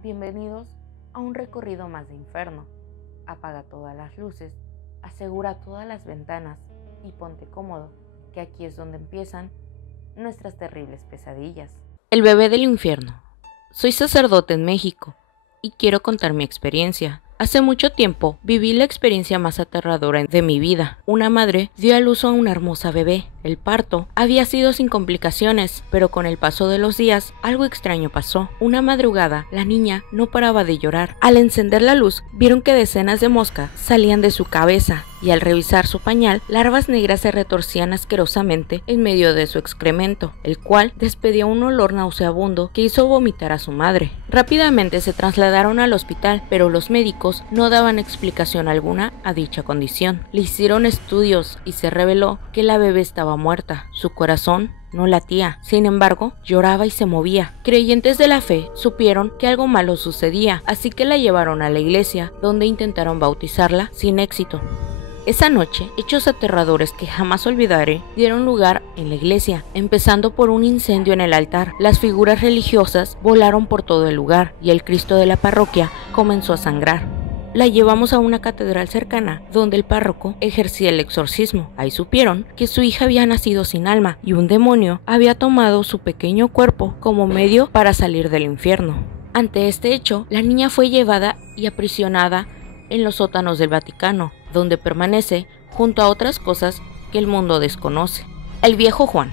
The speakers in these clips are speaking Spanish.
Bienvenidos a un recorrido más de infierno. Apaga todas las luces, asegura todas las ventanas y ponte cómodo, que aquí es donde empiezan nuestras terribles pesadillas. El bebé del infierno. Soy sacerdote en México y quiero contar mi experiencia. Hace mucho tiempo viví la experiencia más aterradora de mi vida. Una madre dio a luz a una hermosa bebé. El parto había sido sin complicaciones, pero con el paso de los días algo extraño pasó. Una madrugada la niña no paraba de llorar. Al encender la luz vieron que decenas de moscas salían de su cabeza y al revisar su pañal, larvas negras se retorcían asquerosamente en medio de su excremento, el cual despedía un olor nauseabundo que hizo vomitar a su madre. Rápidamente se trasladaron al hospital, pero los médicos no daban explicación alguna a dicha condición. Le hicieron estudios y se reveló que la bebé estaba muerta. Su corazón no latía, sin embargo, lloraba y se movía. Creyentes de la fe supieron que algo malo sucedía, así que la llevaron a la iglesia, donde intentaron bautizarla sin éxito. Esa noche, hechos aterradores que jamás olvidaré dieron lugar en la iglesia, empezando por un incendio en el altar. Las figuras religiosas volaron por todo el lugar y el Cristo de la parroquia comenzó a sangrar. La llevamos a una catedral cercana, donde el párroco ejercía el exorcismo. Ahí supieron que su hija había nacido sin alma y un demonio había tomado su pequeño cuerpo como medio para salir del infierno. Ante este hecho, la niña fue llevada y aprisionada en los sótanos del Vaticano, donde permanece junto a otras cosas que el mundo desconoce. El viejo Juan.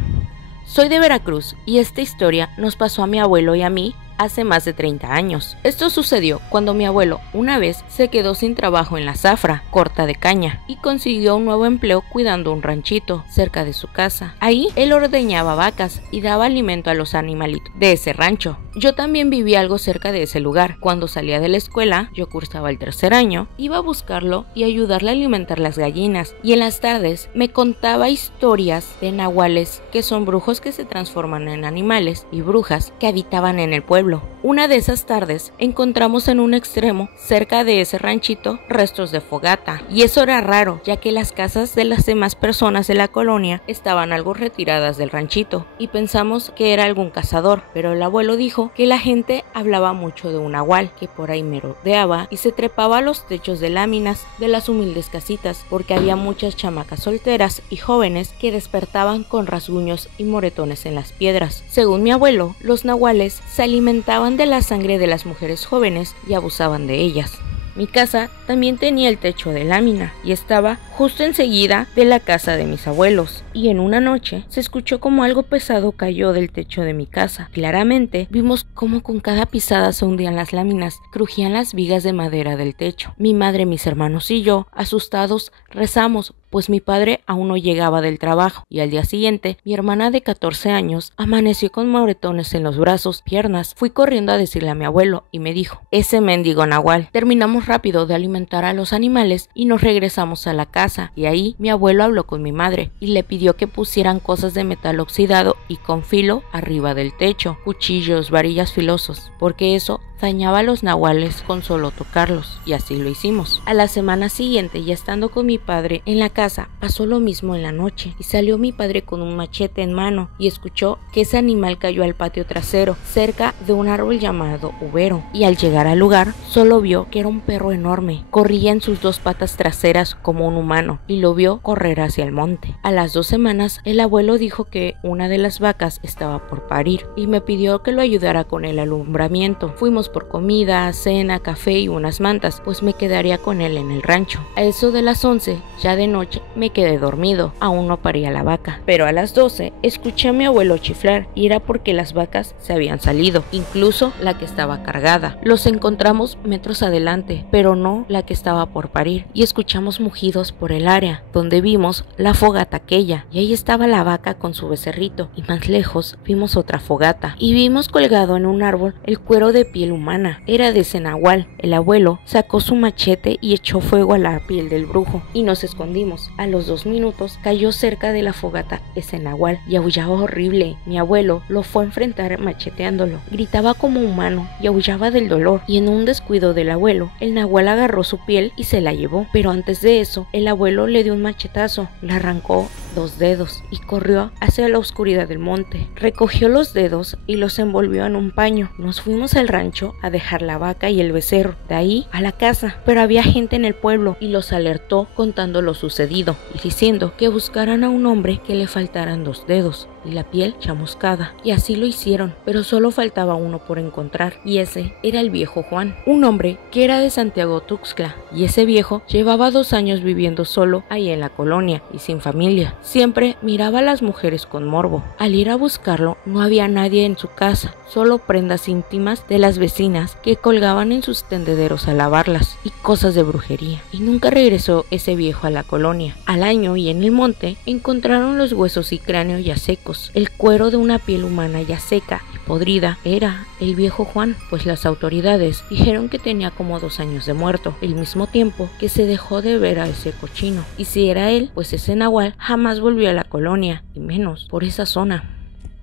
Soy de Veracruz y esta historia nos pasó a mi abuelo y a mí hace más de 30 años. Esto sucedió cuando mi abuelo una vez se quedó sin trabajo en la zafra, corta de caña, y consiguió un nuevo empleo cuidando un ranchito cerca de su casa. Ahí él ordeñaba vacas y daba alimento a los animalitos de ese rancho. Yo también vivía algo cerca de ese lugar. Cuando salía de la escuela, yo cursaba el 3er año, iba a buscarlo y ayudarle a alimentar las gallinas, y en las tardes me contaba historias de nahuales, que son brujos que se transforman en animales, y brujas que habitaban en el pueblo. Una de esas tardes encontramos en un extremo, cerca de ese ranchito, restos de fogata, y eso era raro, ya que las casas de las demás personas de la colonia estaban algo retiradas del ranchito, y pensamos que era algún cazador, pero el abuelo dijo que la gente hablaba mucho de un nahual que por ahí merodeaba y se trepaba a los techos de láminas de las humildes casitas, porque había muchas chamacas solteras y jóvenes que despertaban con rasguños y moretones en las piedras. Según mi abuelo, los nahuales se alimentaban de la sangre de las mujeres jóvenes y abusaban de ellas. Mi casa también tenía el techo de lámina y estaba justo enseguida de la casa de mis abuelos, y en una noche se escuchó como algo pesado cayó del techo de mi casa. Claramente vimos cómo con cada pisada se hundían las láminas, crujían las vigas de madera del techo. Mi madre, mis hermanos y yo, asustados, rezamos, pues mi padre aún no llegaba del trabajo, y al día siguiente mi hermana de 14 años amaneció con moretones en los brazos, piernas. Fui corriendo a decirle a mi abuelo y me dijo: ese mendigo nahual. Terminamos rápido de alimentar a los animales y nos regresamos a la casa, y ahí mi abuelo habló con mi madre y le pidió que pusieran cosas de metal oxidado y con filo arriba del techo, cuchillos, varillas filosos, porque eso dañaba a los nahuales con solo tocarlos, y así lo hicimos. A la semana siguiente, ya estando con mi padre en la casa, pasó lo mismo en la noche, y salió mi padre con un machete en mano y escuchó que ese animal cayó al patio trasero, cerca de un árbol llamado ubero, y al llegar al lugar, solo vio que era un perro enorme. Corría en sus 2 patas traseras como un humano, y lo vio correr hacia el monte. A las 2 semanas, el abuelo dijo que una de las vacas estaba por parir, y me pidió que lo ayudara con el alumbramiento. Fuimos por comida, cena, café y unas mantas, pues me quedaría con él en el rancho. A eso de las 11, ya de noche, me quedé dormido. Aún no paría la vaca, pero a las 12 escuché a mi abuelo chiflar, y era porque las vacas se habían salido, incluso la que estaba cargada. Los encontramos metros adelante, pero no la que estaba por parir, y escuchamos mugidos por el área, donde vimos la fogata aquella, y ahí estaba la vaca con su becerrito, y más lejos vimos otra fogata, y vimos colgado en un árbol el cuero de piel humana. Era de ese nahual. El abuelo sacó su machete y echó fuego a la piel del brujo, y nos escondimos. A los 2 minutos cayó cerca de la fogata ese nahual y aullaba horrible. Mi abuelo lo fue a enfrentar macheteándolo. Gritaba como humano y aullaba del dolor, y en un descuido del abuelo, el nahual agarró su piel y se la llevó. Pero antes de eso, el abuelo le dio un machetazo, la arrancó 2 dedos y corrió hacia la oscuridad del monte. Recogió los dedos y los envolvió en un paño. Nos fuimos al rancho a dejar la vaca y el becerro, de ahí a la casa, pero había gente en el pueblo y los alertó contando lo sucedido y diciendo que buscaran a un hombre que le faltaran 2 dedos y la piel chamuscada, y así lo hicieron, pero solo faltaba uno por encontrar, y ese era el viejo Juan, un hombre que era de Santiago Tuxtla, y ese viejo llevaba 2 años viviendo solo ahí en la colonia y sin familia. Siempre miraba a las mujeres con morbo. Al ir a buscarlo no había nadie en su casa, solo prendas íntimas de las vecinas que colgaban en sus tendederos a lavarlas y cosas de brujería, y nunca regresó ese viejo a la colonia. Al año y en el monte encontraron los huesos y cráneo ya secos. El cuero de una piel humana ya seca y podrida era el viejo Juan, pues las autoridades dijeron que tenía como 2 años de muerto, el mismo tiempo que se dejó de ver a ese cochino. Y si era él, pues ese nahual jamás volvió a la colonia, y menos por esa zona.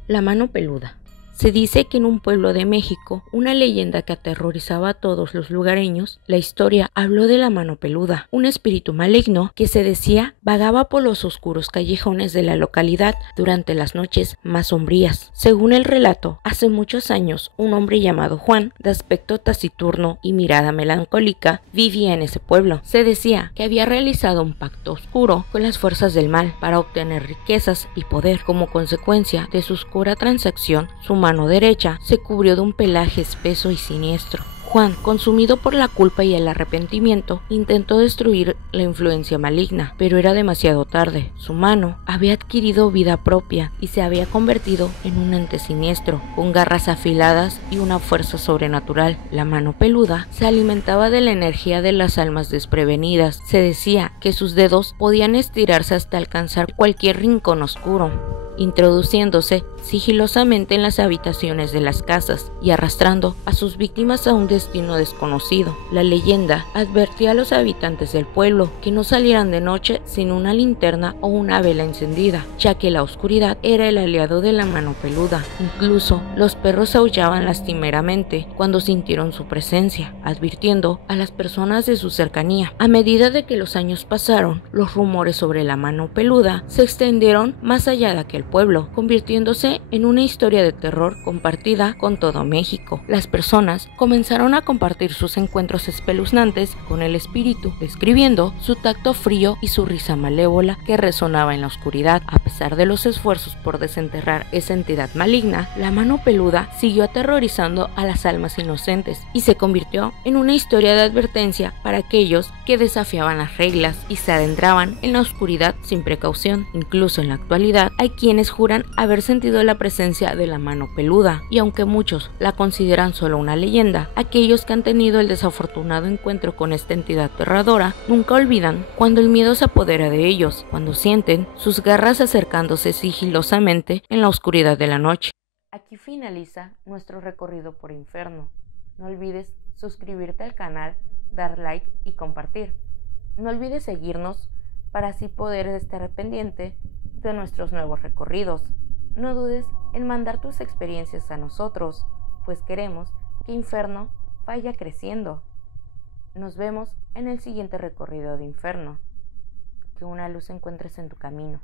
La mano peluda. Se dice que en un pueblo de México, una leyenda que aterrorizaba a todos los lugareños, la historia habló de la mano peluda, un espíritu maligno que se decía vagaba por los oscuros callejones de la localidad durante las noches más sombrías. Según el relato, hace muchos años, un hombre llamado Juan, de aspecto taciturno y mirada melancólica, vivía en ese pueblo. Se decía que había realizado un pacto oscuro con las fuerzas del mal para obtener riquezas y poder. Como consecuencia de su oscura transacción, su mano derecha se cubrió de un pelaje espeso y siniestro. Juan, consumido por la culpa y el arrepentimiento, intentó destruir la influencia maligna, pero era demasiado tarde. Su mano había adquirido vida propia y se había convertido en un ente siniestro, con garras afiladas y una fuerza sobrenatural. La mano peluda se alimentaba de la energía de las almas desprevenidas. Se decía que sus dedos podían estirarse hasta alcanzar cualquier rincón oscuro, introduciéndose sigilosamente en las habitaciones de las casas y arrastrando a sus víctimas a un destino desconocido. La leyenda advertía a los habitantes del pueblo que no salieran de noche sin una linterna o una vela encendida, ya que la oscuridad era el aliado de la mano peluda. Incluso los perros aullaban lastimeramente cuando sintieron su presencia, advirtiendo a las personas de su cercanía. A medida de que los años pasaron, los rumores sobre la mano peluda se extendieron más allá de aquel pueblo, convirtiéndose en una historia de terror compartida con todo México. Las personas comenzaron a compartir sus encuentros espeluznantes con el espíritu, describiendo su tacto frío y su risa malévola que resonaba en la oscuridad. A pesar de los esfuerzos por desenterrar esa entidad maligna, la mano peluda siguió aterrorizando a las almas inocentes y se convirtió en una historia de advertencia para aquellos que desafiaban las reglas y se adentraban en la oscuridad sin precaución. Incluso en la actualidad hay quienes juran haber sentido la presencia de la mano peluda, y aunque muchos la consideran solo una leyenda, aquellos que han tenido el desafortunado encuentro con esta entidad aterradora nunca olvidan cuando el miedo se apodera de ellos, cuando sienten sus garras acercándose sigilosamente en la oscuridad de la noche. Aquí finaliza nuestro recorrido por Inferno. No olvides suscribirte al canal, dar like y compartir. No olvides seguirnos para así poder estar pendiente de nuestros nuevos recorridos. No dudes en mandar tus experiencias a nosotros, pues queremos que Inferno vaya creciendo. Nos vemos en el siguiente recorrido de Inferno. Que una luz encuentres en tu camino.